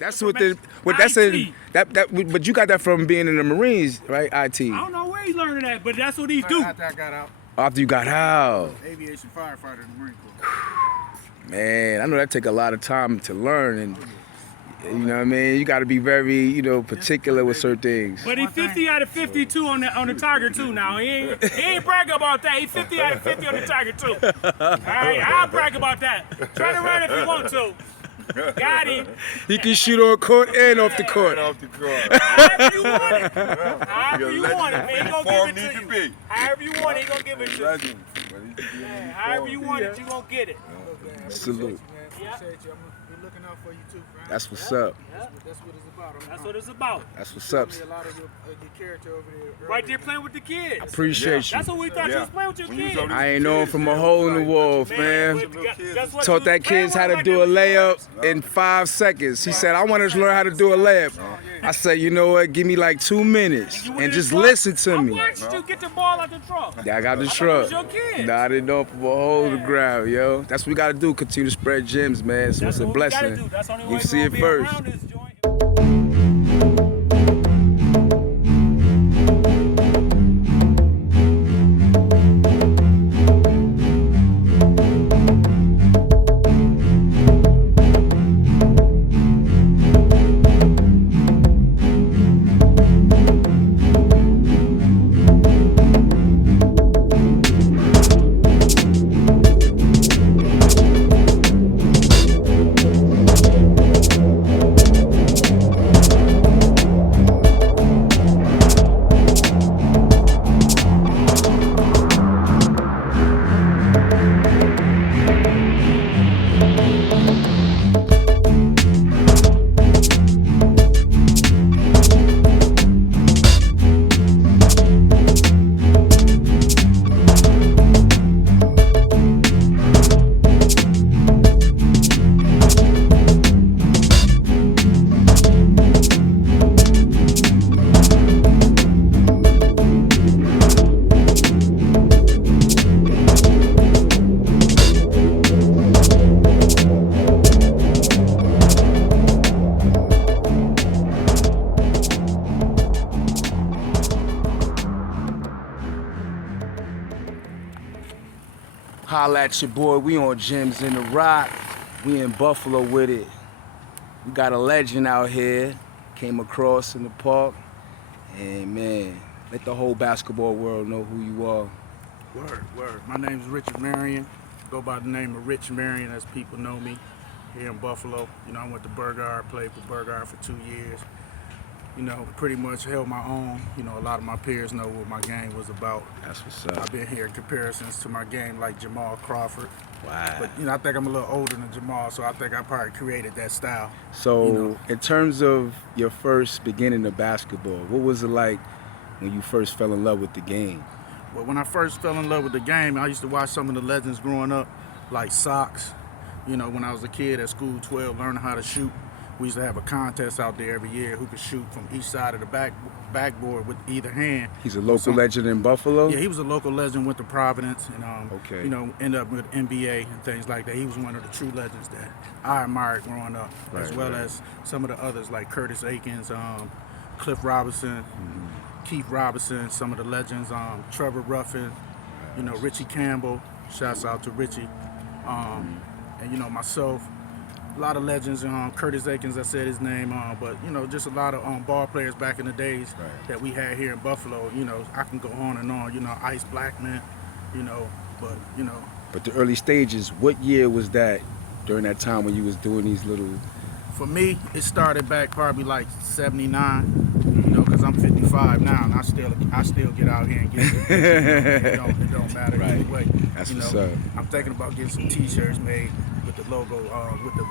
That's what that's in that. But you got that from being in the Marines, right? IT. I don't know where he learned that, but that's what he do. After I got out. After you got out. Aviation firefighter in the Marine Corps. Man, I know that take a lot of time to learn, and you know what I mean. You got to be very, particular with certain things. But he 50 out of 52 on the Tiger too. Now he ain't brag about that. He 50 out of 50 on the Tiger too. All right, I'll brag about that. Try to run if you want to. Got him. He can shoot on court and off the court. Off the court. However you want it. However you want it, man. He gonna give it to you. However you want it, he gonna give it to you. Yeah, however you want it, you gonna get it. Salute. Yeah. Appreciate you. We're looking out for you too, friend. That's what's up. That's what it's about. That's what it's about. That's what's up. A lot of your character over there. Right there playing with the kids. Appreciate you. That's what we thought you was playing with your kids. I ain't know him from a hole in the wall, fam. Guess what? Taught that kids how to do a layup in 5 seconds. He said, I want to learn how to do a layup. I said, you know what? Give me like 2 minutes and just listen to me. I watched you get the ball out the truck. Yeah, I got the truck. Nah, I didn't know from a hole in the ground, yo. That's what we got to do. Continue to spread gems, man. So it's a blessing. You see it first. Holla at your boy, we on Gems in the Rock. We in Buffalo with it. We got a legend out here. Came across in the park. And man, let the whole basketball world know who you are. Word. My name's Richard Marion. Go by the name of Rich Marion as people know me here in Buffalo. I went to Burgard, played for Burgard for 2 years. Pretty much held my own. A lot of my peers know what my game was about. That's what's up. I've been hearing comparisons to my game like Jamal Crawford. Wow. But, I think I'm a little older than Jamal, so I think I probably created that style. So, in terms of your first beginning of basketball, what was it like when you first fell in love with the game? Well, when I first fell in love with the game, I used to watch some of the legends growing up, like Sox. When I was a kid at school, 12, learning how to shoot. We used to have a contest out there every year who could shoot from each side of the backboard with either hand. He's a local legend in Buffalo? Yeah, he was a local legend, went to Providence, and okay. Ended up with NBA and things like that. He was one of the true legends that I admired growing up, as well as some of the others like Curtis Akins, Cliff Robinson, Keith Robinson, some of the legends, Trevor Ruffin, Richie Campbell. Shouts out to Richie, and myself. A lot of legends, Curtis Akins, I said his name, but just a lot of ball players back in the days that we had here in Buffalo. I can go on and on. Ice Blackman, But the early stages, what year was that during that time when you was doing these little? For me, it started back probably like '79. Because I'm 55 now, and I still get out here and get it. It don't matter either way. That's what's up. I'm thinking about getting some T-shirts made with the logo,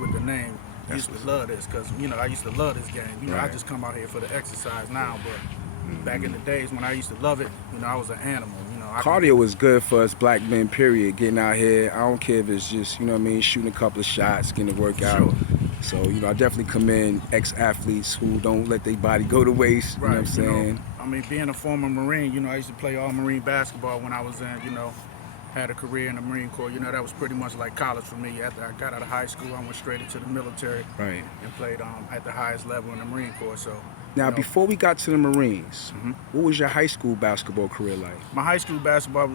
with the name. I used to love this because I used to love this game. I just come out here for the exercise now, but back in the days when I used to love it, I was an animal. Cardio was good for us black men, period. Getting out here, I don't care if it's just, shooting a couple of shots, getting a workout. Sure. So, I definitely commend ex-athletes who don't let their body go to waste, you know what I'm saying? Being a former Marine, I used to play all Marine basketball when I was in, had a career in the Marine Corps. You know, that was pretty much like college for me. After I got out of high school, I went straight into the military. Right. And played at the highest level in the Marine Corps. So. Now, you know, before we got to the Marines, what was your high school basketball career like? my high school basketball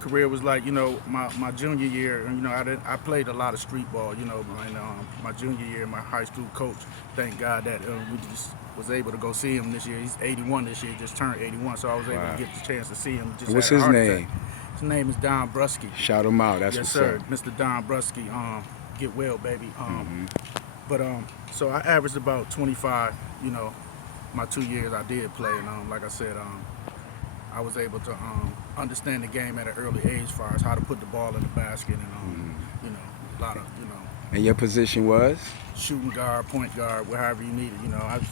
career was like, you know, my junior year. You know, I played a lot of street ball. You know, and my junior year, my high school coach, thank God that we just was able to go see him this year. He's 81 this year, just turned 81, so I was able to get the chance to see him. Just What's had a his heart name? attack. His name is Don Brusky. Shout him out. That's yes, what's sir, up. Mr. Don Brusky. Get well, baby. But so I averaged about 25. You know, my 2 years I did play, and like I said, I was able to understand the game at an early age, as far as how to put the ball in the basket, and you know, a lot of And your position was? shooting guard, point guard, wherever you need it. You know, I was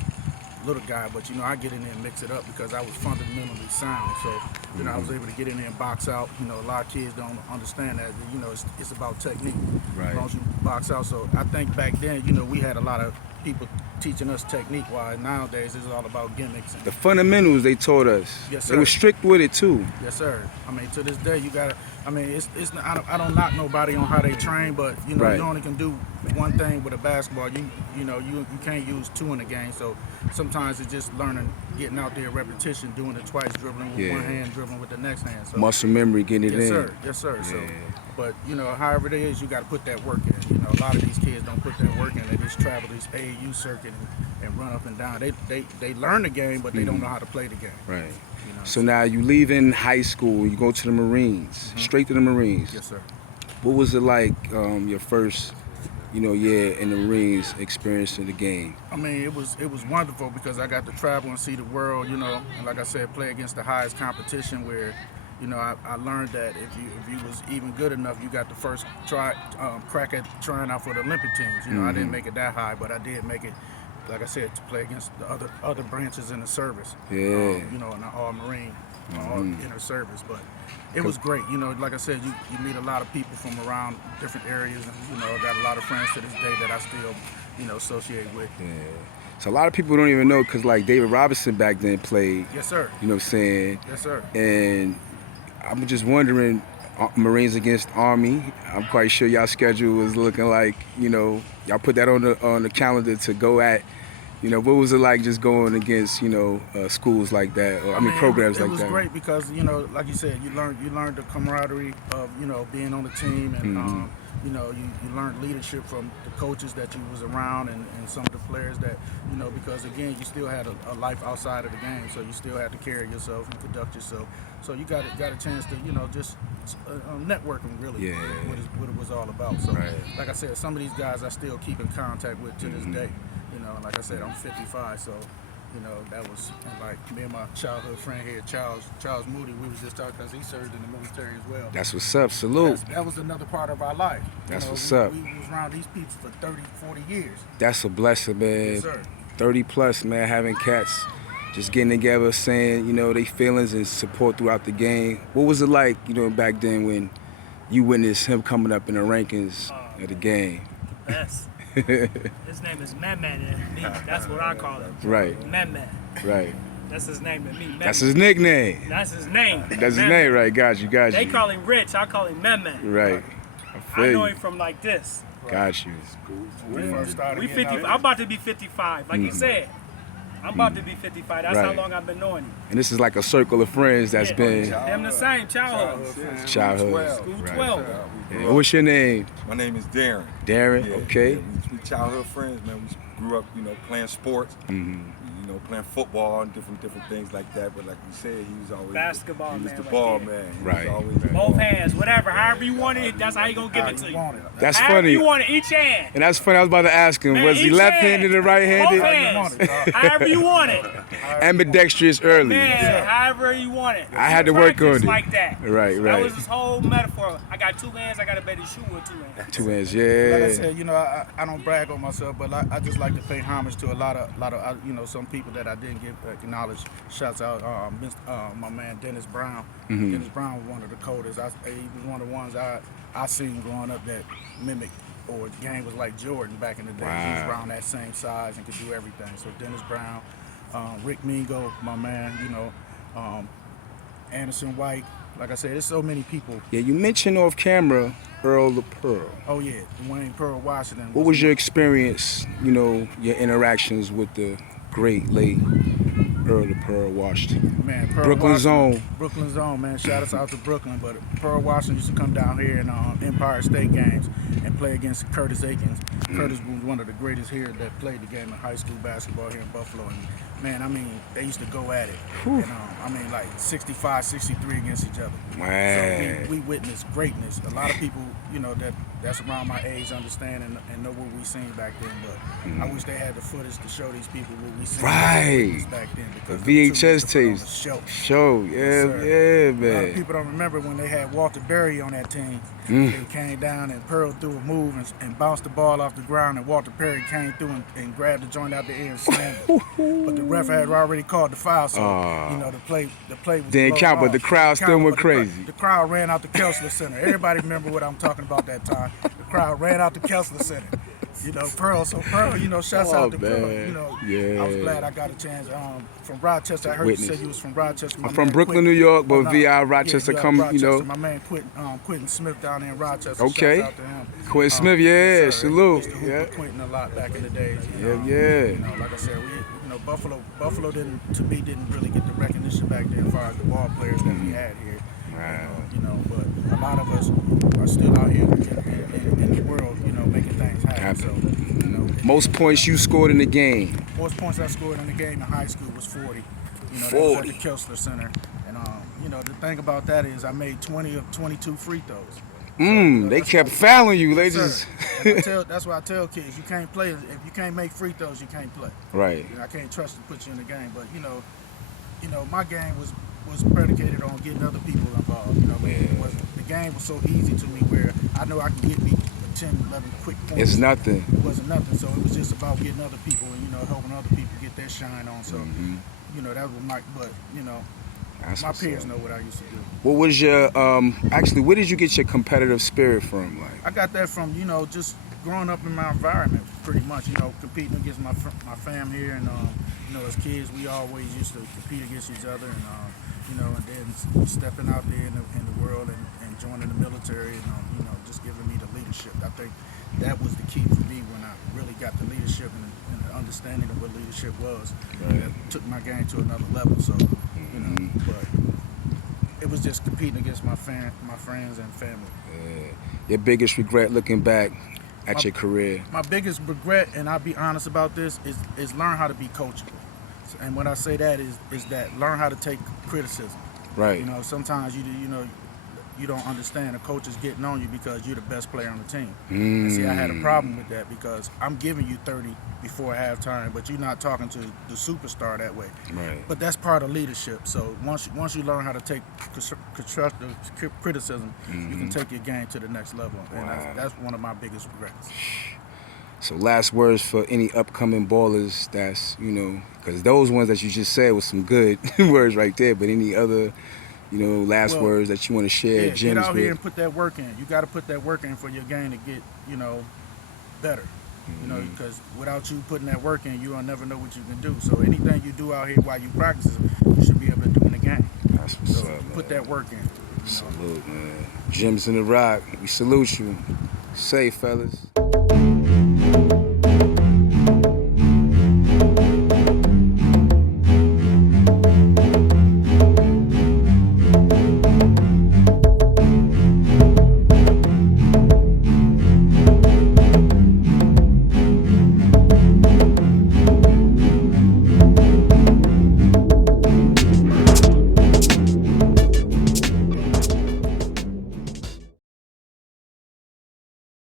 a little guy, but you know, I get in there and mix it up because I was fundamentally sound. So, you know, I was able to get in there and box out. You know, a lot of kids don't understand that. You know, it's about technique. Right. As long as you box out. So I think back then, you know, we had a lot of people teaching us technique. While nowadays it's all about gimmicks. And, The fundamentals they taught us. Yes, They sir. were strict with it too. yes, sir. I mean, to this day, you gotta. I mean, it's. I don't knock nobody on how they train, but you know, Right. you only can do one thing with a basketball. You know, you can't use two in a game. So sometimes it's just learning, getting out there, repetition, doing it twice, dribbling with Yeah. one hand, dribbling with the next hand. So Muscle memory, getting it yes, in. sir. Yes, sir. So, Yeah. but you know, however it is, you got to put that work in. You know, a lot of these kids don't put that work in. They just travel this AAU circuit and run up and down. They learn the game, but they don't know how to play the game. Right. You know? So now you leave in high school, you go to the Marines, straight to the Marines. Yes, sir. What was it like your first, year in the Marines experiencing the game? I mean, it was wonderful because I got to travel and see the world, you know, and like I said, play against the highest competition where, you know, I learned that if you was even good enough, you got the first crack at trying out for the Olympic teams. You know, I didn't make it that high, but I did make it, like I said, to play against the other branches in the service. Yeah. You know, in the all Marine, all inner service, but. It was great, you know. Like I said, you meet a lot of people from around different areas, and you know, I got a lot of friends to this day that I still, you know, associate with. Yeah. So a lot of people don't even know because like David Robinson back then played. Yes, sir. You know what I'm saying? Yes, sir. And I'm just wondering, Marines against Army. I'm quite sure y'all schedule was looking like, y'all put that on the calendar to go at. What was it like just going against, schools like that, or programs like that? It was great because, you know, like you said, you learned the camaraderie of, being on the team, and you learned leadership from the coaches that you was around, and some of the players that, because again, you still had a life outside of the game, so you still had to carry yourself and conduct yourself. So you got a chance to, just networking really, Yeah. what it was all about. So, Right. like I said, some of these guys I still keep in contact with to this day. And like I said, I'm 55, so that was like me and my childhood friend here, Charles Moody. We was just talking because he served in the military as well. That's what's up. Salute. That was another part of our life. That's what's up. We was around these people for 30, 40 years. That's a blessing, man. Yes, sir. 30 plus, man, having cats just getting together, saying, they feelings and support throughout the game. What was it like, back then when you witnessed him coming up in the rankings of the game? Best. His name is Man and me. That's what I call him. Right. Man. Right. That's his name to me. Man. That's his nickname. That's his name. That's his Man. name, right? Got you. They call him Rich. I call him Man. Right. I know him from like this. Got you. When we first started We getting 50. out I'm about to be 55. Like he said, I'm about to be 55. That's how Right. long I've been knowing him. And this is like a circle of friends that's Yeah. been Them the same childhood. childhood. School Right. 12. Yeah. What's your name? My name is Darren. Darren. Yeah, Okay. yeah, we childhood friends, man. We grew up, playing sports, playing football and different things like that. But like we said, he was always Basketball, he was man, the right ball there. man. He Right. was always the Both ball. hands, whatever. However you want it, that's how you gonna give it to you. That's However funny. you want it, each hand. And that's funny. I was about to ask him, Man, was he each left-handed hand. or right-handed? Both hands. However you want it. Ambidextrous early. Man, however you want it. I had to work on Practice it. like that. Right, That right. was his whole metaphor. I got two hands, I got a better shoe with two hands. Two hands, Like I yeah. said, I don't brag on myself, but I just like to pay homage to a lot of some people that I didn't give acknowledged. Shouts out, my man Dennis Brown. Dennis Brown was one of the coldest. He was one of the ones I seen growing up that mimicked or the game was like Jordan back in the day. He was Wow. around that same size and could do everything. So Dennis Brown, Rick Mingo, my man, Anderson White, like I said, there's so many people. Yeah, you mentioned off camera Earl the Pearl. Oh yeah, Dwayne Pearl Washington. What was your experience, your interactions with the great late Earl the Pearl Washington? Man, Pearl Brooklyn Washington, Zone. Brooklyn Zone, man. Shout us out to Brooklyn. But Pearl Washington used to come down here in Empire State games and play against Curtis Akins. Curtis was one of the greatest here that played the game in high school basketball here in Buffalo. And man, I mean, they used to go at it. And, I mean, like 65, 63 against each other. Man. So we witnessed greatness. A lot of people, that's around my age understand and know what we seen back then. But I wish they had the footage to show these people what we seen back then. Because The VHS tapes. Show. Yeah, A lot of man. people don't remember when they had Walter Berry on that team. They came down and Pearl threw a move and bounced the ball off the ground, and Walter Berry came through and grabbed the joint out the air and slammed it. But the ref had already called the foul, so the play was Didn't count, but the crowd still went crazy. The crowd ran out the Kessler Center. Everybody remember what I'm talking about that time. The crowd ran out the Kessler Center. Pearl, shouts out to Pearl. I was glad I got a chance. From Rochester, I heard you said you was from Rochester. I'm from Brooklyn, New York, but VI Rochester Rochester. My man Quentin Smith down there in Rochester. Okay. Shouts out to him. Quentin Smith, yeah, salute. Used to hoop with Quentin a lot back in the days. Yeah. Like I said, Buffalo didn't really get the recognition back then as far as the ball players that we had here. But a lot of us are still out here in the world, making things happen. So, most points you scored in the game? Most points I scored in the game in high school was 40. That was 40. at the Kessler Center. And the thing about that is I made 20 of 22 free throws. They kept fouling you. They Yes, just. that's why I tell kids, you can't play. If you can't make free throws, you can't play. Right. I can't trust to put you in the game. But my game was predicated on getting other people involved. The game was so easy to me where I know I can get me 10, 11 quick points. It's nothing. It wasn't nothing. So it was just about getting other people and helping other people get their shine on. So that was my peers know what I used to do. What was your actually? Where did you get your competitive spirit from? Like, I got that from just growing up in my environment, pretty much. Competing against my fam here, and as kids we always used to compete against each other, and then stepping out there in the world and joining the military, and just giving me the leadership. I think that was the key for me when I really got the leadership and the understanding of what leadership was. Right. That took my game to another level. So but it was just competing against my friends and family. your biggest regret looking back at your career? My biggest regret, and I'll be honest about this, is learn how to be coachable. And when I say that is that learn how to take criticism. Right. Sometimes you don't understand a coach is getting on you because you're the best player on the team. And see, I had a problem with that because I'm giving you 30 before halftime, but you're not talking to the superstar that way. Right. But that's part of leadership. So once you learn how to take constructive criticism, you can take your game to the next level. And that's one of my biggest regrets. So last words for any upcoming ballers that's, because those ones that you just said was some good words right there, but any other, last words that you want to share, yeah, gems get out with? here and put that work in. You got to put that work in for your game to get, better. Because without you putting that work in, you'll never know what you can do. So anything you do out here while you practice, you should be able to do in the game. That's what's So up, man. put that work in. Salute, man. Gems in the Rock, we salute you. Safe, fellas.